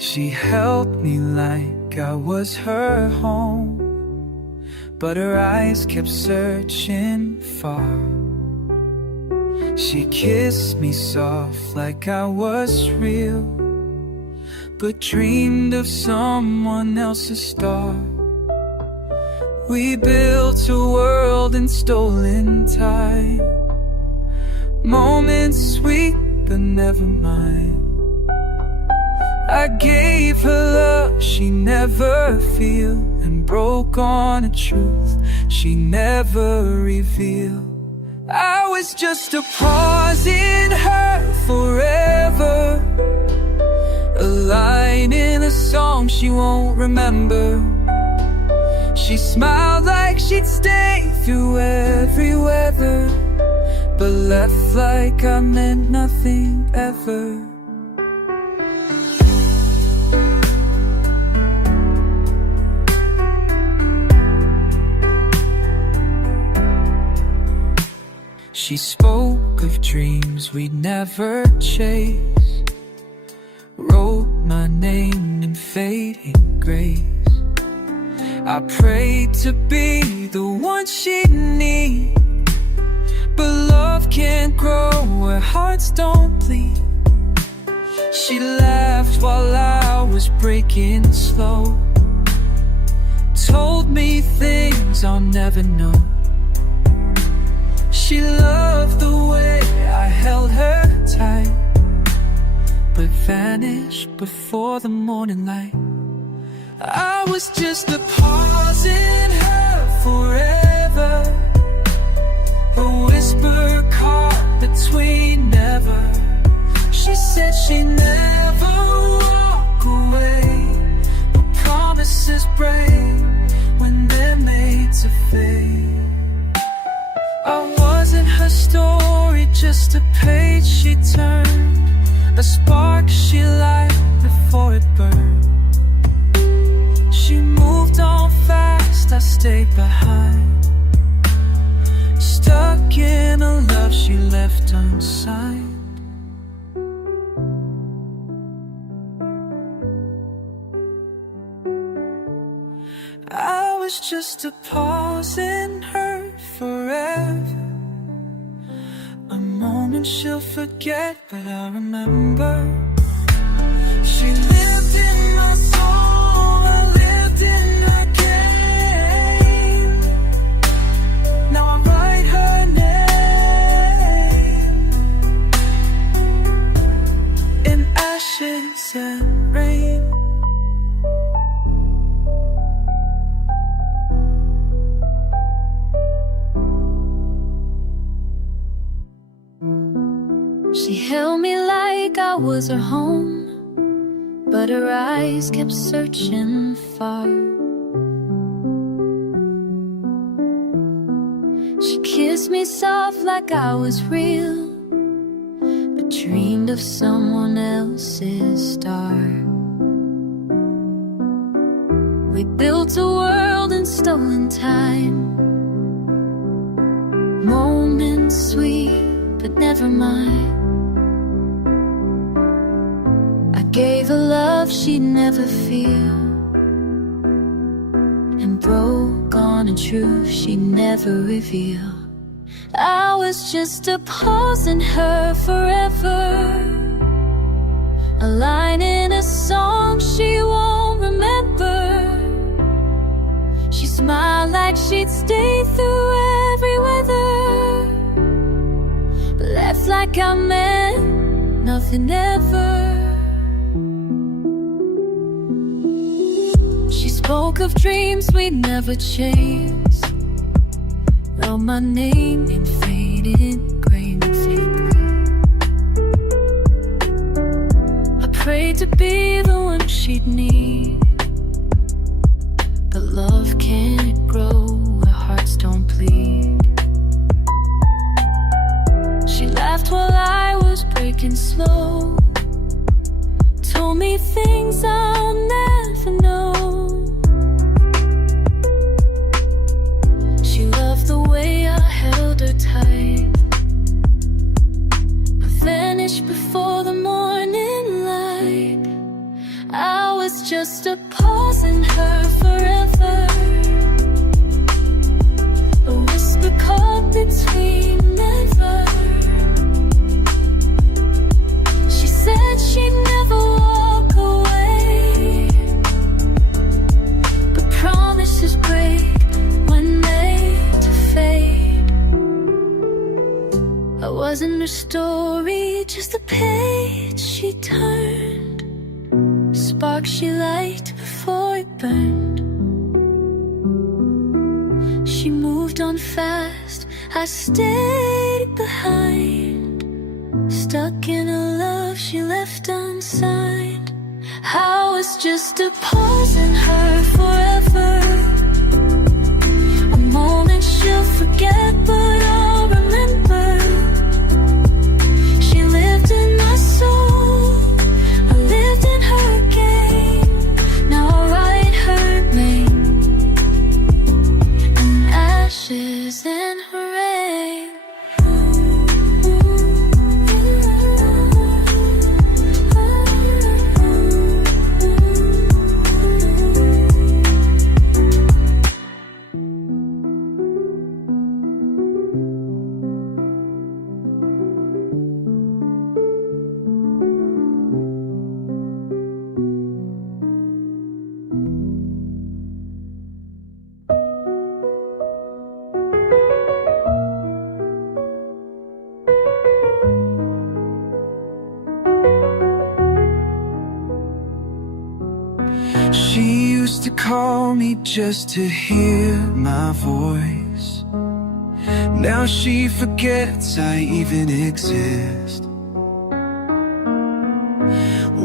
She held me like I was her home, but her eyes kept searching far. She kissed me soft like I was real, but dreamed of someone else's star. We built a world in stolen time, moments sweet but never mine. I gave her love she never feel, and broke on a truth she never revealed. I was just a pause in her forever, a line in a song she won't remember. She smiled like she'd stay through every weather, but left like I meant nothing ever. She spoke of dreams we'd never chase, wrote my name in fading grace. I prayed to be the one she'd need, but love can't grow where hearts don't bleed. She laughed while I was breaking slow, told me things I'll never know. She loved the way I held her tight, but vanished before the morning light. I was just a pause in her forever, a whisper caught between never. She said she'd never walk away, but promises break when they're made to fade. I wasn't her story, just a page she turned, a spark she lighted before it burned. She moved on fast, I stayed behind, stuck in a love she left unsigned. I was just a pause in her forever, a moment she'll forget, but I remember. She lived in my soul, I lived in her game. Now I write her name in ashes and rain. She held me like I was her home, but her eyes kept searching far. She kissed me soft like I was real, but dreamed of someone else's star. We built a world in stolen time, moments sweet but never mine. I gave her love she'd never feel, and broke on a truth she'd never reveal. I was just a pause in her forever, a line in a song she won't remember. She smiled like she'd stay through every weather, but left like I meant nothing ever. She spoke of dreams we'd never chase, wrote my name in faded grain. I prayed to be the one she'd need, but love can't grow where hearts don't bleed. She laughed while I was breaking slow, told me things I'll never know. She loved the way I held her tight, but vanished before the morning light. I break when made to fade. I wasn't her story, just a page she turned, spark she liked before it burned. She moved on fast, I stayed behind, stuck in a love she left unsigned. I was just a pause in her forever, a moment she'll forget but I'll remember. She lived in my soul, I lived in her game. Now I write her name in ashes in her rain. She used to call me just to hear my voice. Now she forgets I even exist.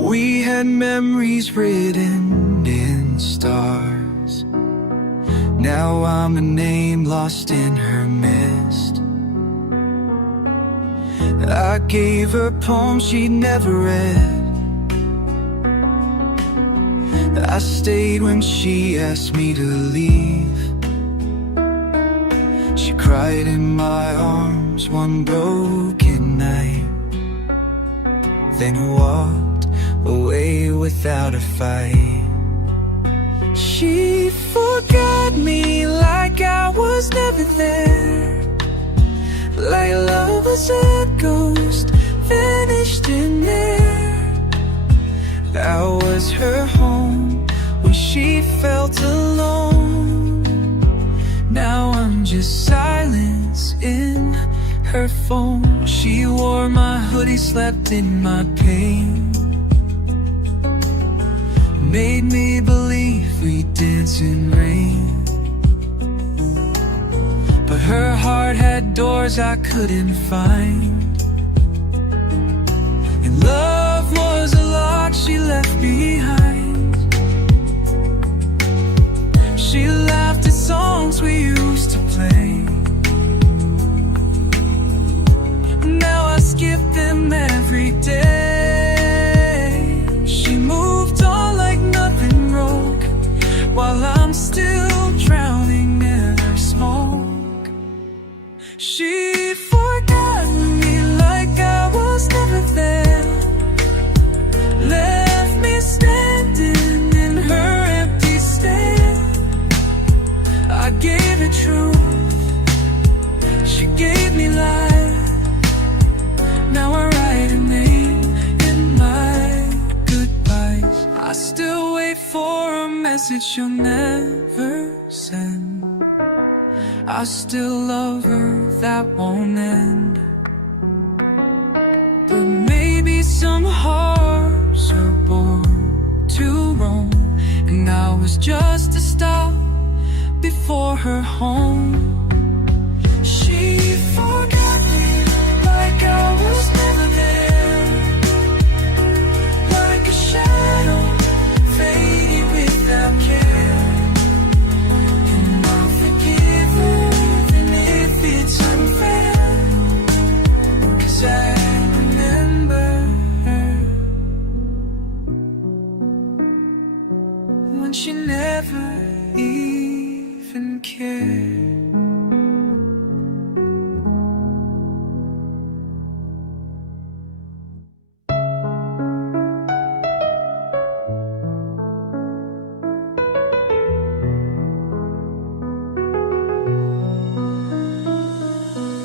We had memories written in stars. Now I'm a name lost in her mist. I gave her poems she'd never read. I stayed when she asked me to leave. She cried in my arms one broken night, then walked away without a fight. She forgot me like I was never there, like love was a ghost, vanished in air. I was her home when she felt alone. Now I'm just silence in her phone. She wore my hoodie, slept in my pain, made me believe we'd dance in rain. But her heart had doors I couldn't find, and love was a lock she left behind. She laughed at songs we used to play. Now I skip them every day. She moved on like nothing broke, while I'm still drowning in her smoke. She forgot me like I was never there, left me standing in her empty stare. I gave her truth, she gave me life. Now I write her name in my goodbyes. I still wait for a message she'll never send. I still love her, that won't end. But maybe some hearts are born to roam, and I was just a stop before her home. She forgot me like I was never there, like a shadow fading without care. And I'll forgive her even if it's unfair, 'cause I remember her when she never even cared.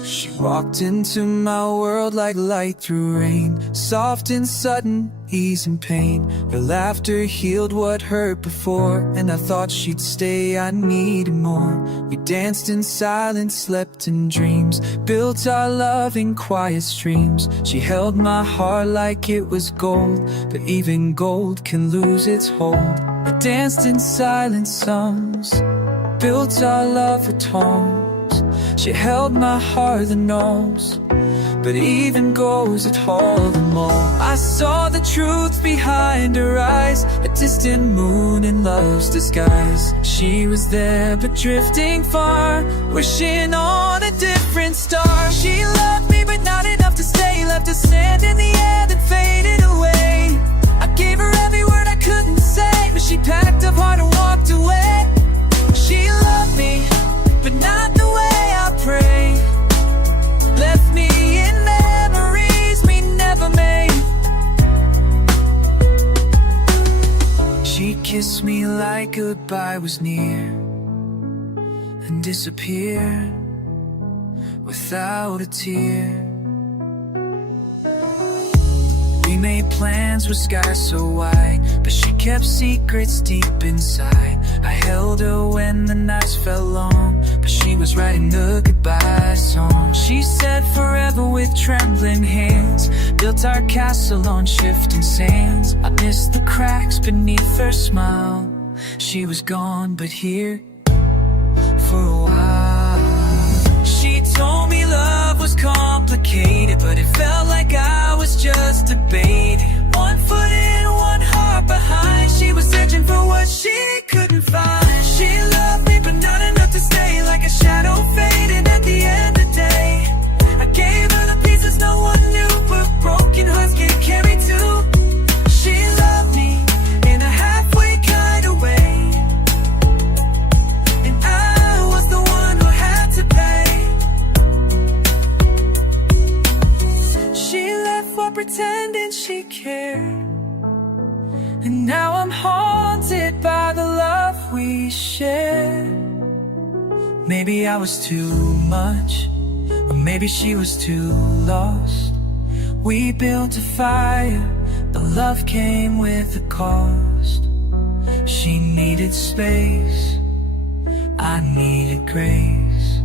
She walked into my world like light through rain, soft and sudden, easing pain. Her laughter healed what hurt before, and I thought she'd stay, I needed more. We danced in silence, slept in dreams, built our love in quiet streams. She held my heart like it was gold, but even gold can lose its hold. We danced in silent songs, built our love for tones. She held my heart that knows, but even goes it all the more. I saw the truth behind her eyes, a distant moon in love's disguise. She was there but drifting far, wishing on a different star. She loved me but not enough to stay, left a sand in the air that faded away. I gave her every word I couldn't say, but she packed up hard and walked away. She loved me, but not the way I pray. Left me in memories we never made. She kissed me like goodbye was near, and disappeared without a tear. We made plans with skies so wide, but she kept secrets deep inside. I held her when the nights felt long, but she was writing the goodbye song. She said forever with trembling hands, built our castle on shifting sands. I missed the cracks beneath her smile. She was gone but here for a while. She told me love was complicated, but it felt like I was just debating. One foot in, one heart behind. She was searching for what she couldn't find. She loved me but not enough to stay, like a shadow fading at the end of the day. I gave her the pieces no one knew, but broken hearts get carried too. She loved me in a halfway kind of way, and I was the one who had to pay. She left while pretending she cared, and now I'm haunted by the love we shared. Maybe I was too much, or maybe she was too lost. We built a fire, the love came with a cost. She needed space, I needed grace,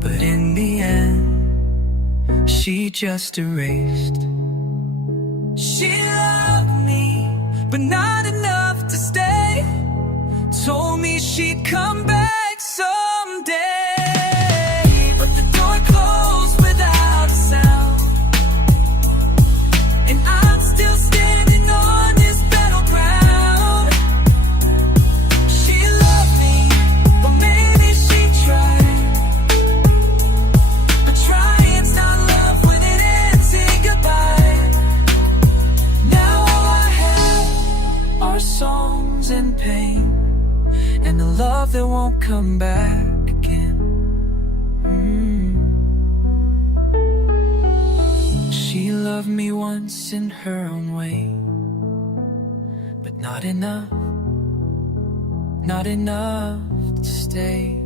but in the end, she just erased. She loved me, but not enough to stay. Told me she'd come back someday, but the door closed without a sound, and I'm still standing on this battleground. She loved me, but maybe she tried, but trying's not love when it ends in goodbye. Now all I have are songs and pain, and a love that won't come back again. She loved me once in her own way, but not enough to stay.